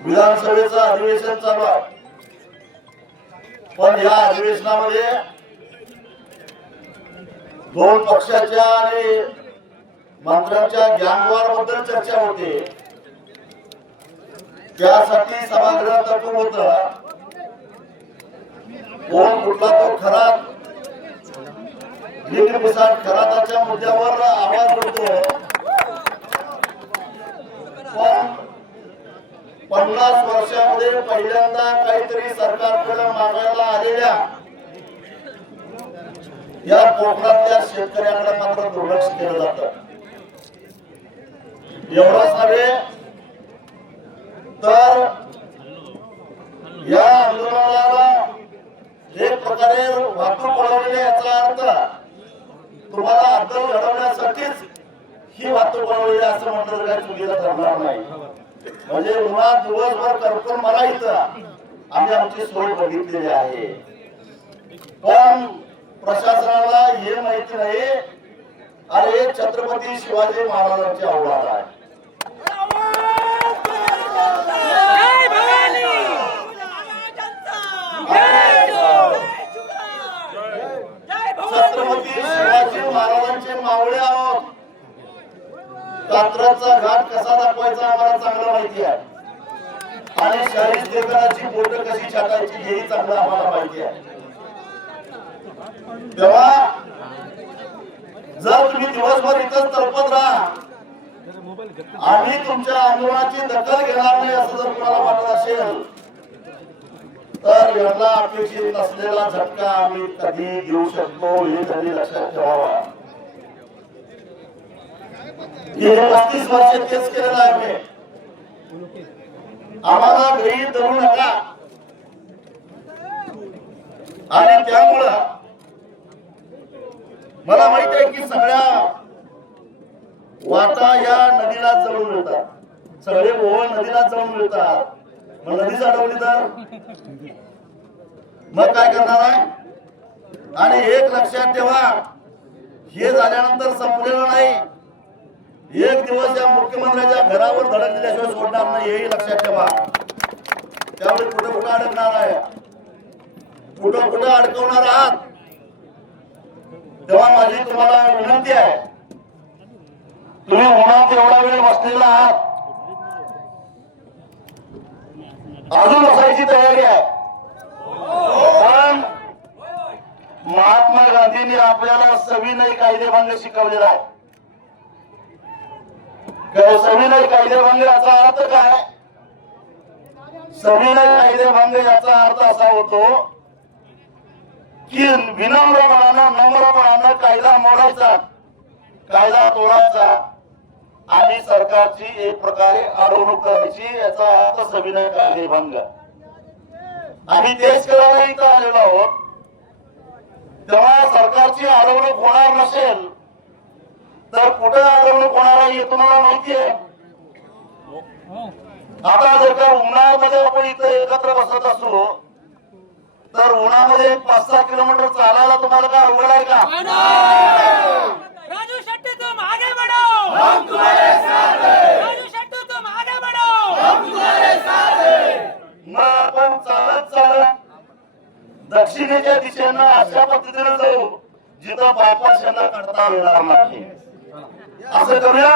विधानसभेचं अधिवेशन चालू आहे, पण या अधिवेशनामध्ये दोन पक्षाच्या आणि मंत्र्यांच्या गँगवॉर बद्दल चर्चा होते। त्यासाठी सभागृह तटून होत, कोण कुठला तो खरा निर्मिसाट खराताच्या मुद्द्यावर आवाज उठतो। पण 50 वर्षामध्ये पहिल्यांदा काहीतरी सरकारकडे मागायला आलेल्या या कोकणातल्या शेतकऱ्यांकडे मात्र दुर्लक्ष केलं जातं। एवढंच नव्हे तर या आंदोलनाला एक प्रकारे वाहतूक बनवलेली, याचा अर्थ तुम्हाला अद्दल घडवण्यासाठीच ही वाहतूक बनवलेली असं म्हटलं काही चुकीला ठरणार नाही। म्हणजे उन्हात दिवसभर करपून मला इथं आम्ही आमची सोय बघितलेली आहे, पण प्रशासनाला हे माहिती नाही, अरे छत्रपती शिवाजी महाराजांची अवतार आहे। छत्रपती शिवाजी महाराजांचे मावळे आहोत। कात्रजचा घाट कसा दाखवायचा आम्हाला चांगलं माहिती आहे, आणि शहीद देवराची बोट कशी छाटायची हेही चांगलं आम्हाला माहिती आहे। तेव्हा जर तुम्ही दिवसभर इथंच तळपत राहा, आम्ही तुमच्या आंदोलनाची दखल घेणार नाही असं जर तुम्हाला वाटत असेल तर याला अपेक्षित नसलेला झटका आम्ही कधी घेऊ शकतो हे तरी लक्षात ठेवावा। 35 वर्ष तेच केलेलं आहे, आम्हाला घरी धरू नका। आणि त्यामुळं मला माहित आहे की सगळ्या वाटा या नदीला जळून मिळतात, सगळे ओळ नदीला जळून मिळतात। मग नदी अडवली तर मग काय करणार आहे? आणि एक लक्षात ठेवा, हे झाल्यानंतर संपलेलं नाही। एक दिवस या मुख्यमंत्र्यांच्या घरावर धडक दिल्याशिवाय सोडणार नाही, हेही लक्षात ठेवा। त्यामुळे कुठं कुठं अडकणार आहे, कुठं कुठं अडकवणार आहात, तेव्हा माझी तुम्हाला विनंती आहे, तुम्ही उन्हात एवढा वेळ बसलेला आहात, अजून बसायची तयारी आहे। पण महात्मा गांधींनी आपल्याला सविनय कायदेभंग शिकवलेला आहे। सविनय कायदेभंग याचा अर्थ काय? सविनय कायदेभंग याचा अर्थ असा होतो की विनम्रपणानं नम्रपणानं कायदा मोडायचा, कायदा तोडायचा आणि सरकारची एक प्रकारे अडवणूक करायची, याचा अर्थ सविनय कायदेभंग। आम्ही देश करायला इथं आलेलो आहोत, तेव्हा सरकारची अडवणूक होणार नसेल तर कुठे अडवणूक होणार आहे हे तुम्हाला माहिती आहे। आता जर का उन्हाळ्यामध्ये आपण इथं एकत्र बसत असलो तर उन्हामध्ये 5-6 किलोमीटर चालायला तुम्हाला काय अवघड आहे का? राजू शेट्टी तुम आगे बढ़ो, हम तुम्हारे साथ हैं। राजू शेट्टी तुम आगे बढ़ो, हम तुम्हारे साथ हैं। मग आपण चालत चालत दक्षिणेच्या दिशेनं अशा पद्धतीने जाऊ जिथं बायपास यांना काढता येणार नाही, असं करूया।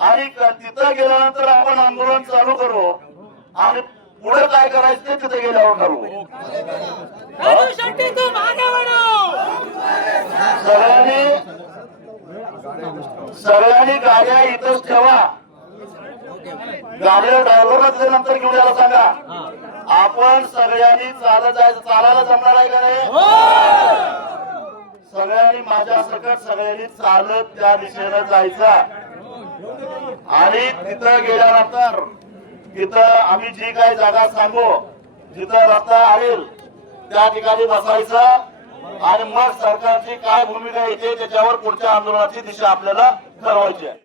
आणि तिथं गेल्यानंतर आपण आंदोलन चालू करू आणि पुढे काय करायचं ते तिथे गेल्यावर करू। राजू शेट्टी तुम आगे बढ़ो। सगळ्यांनी गाड्या इथंच ठेवा, गाडीला ड्रायव्हरला दिल्यानंतर घेऊन यायला सांगा। आपण सगळ्यांनी चालत जायचं, चालायला जमणार आहे का नाही? सगळ्यांनी माझ्या सकट सगळ्यांनी चालत त्या दिशेनं जायचं आणि तिथं गेल्यानंतर तिथं आम्ही जी काही जागा सांगू, जिथं रस्ता आहे त्या ठिकाणी बसायचं आणि मग सरकारची काय भूमिका येते त्याच्यावर पुढच्या आंदोलनाची दिशा आपल्याला ठरवायची आहे।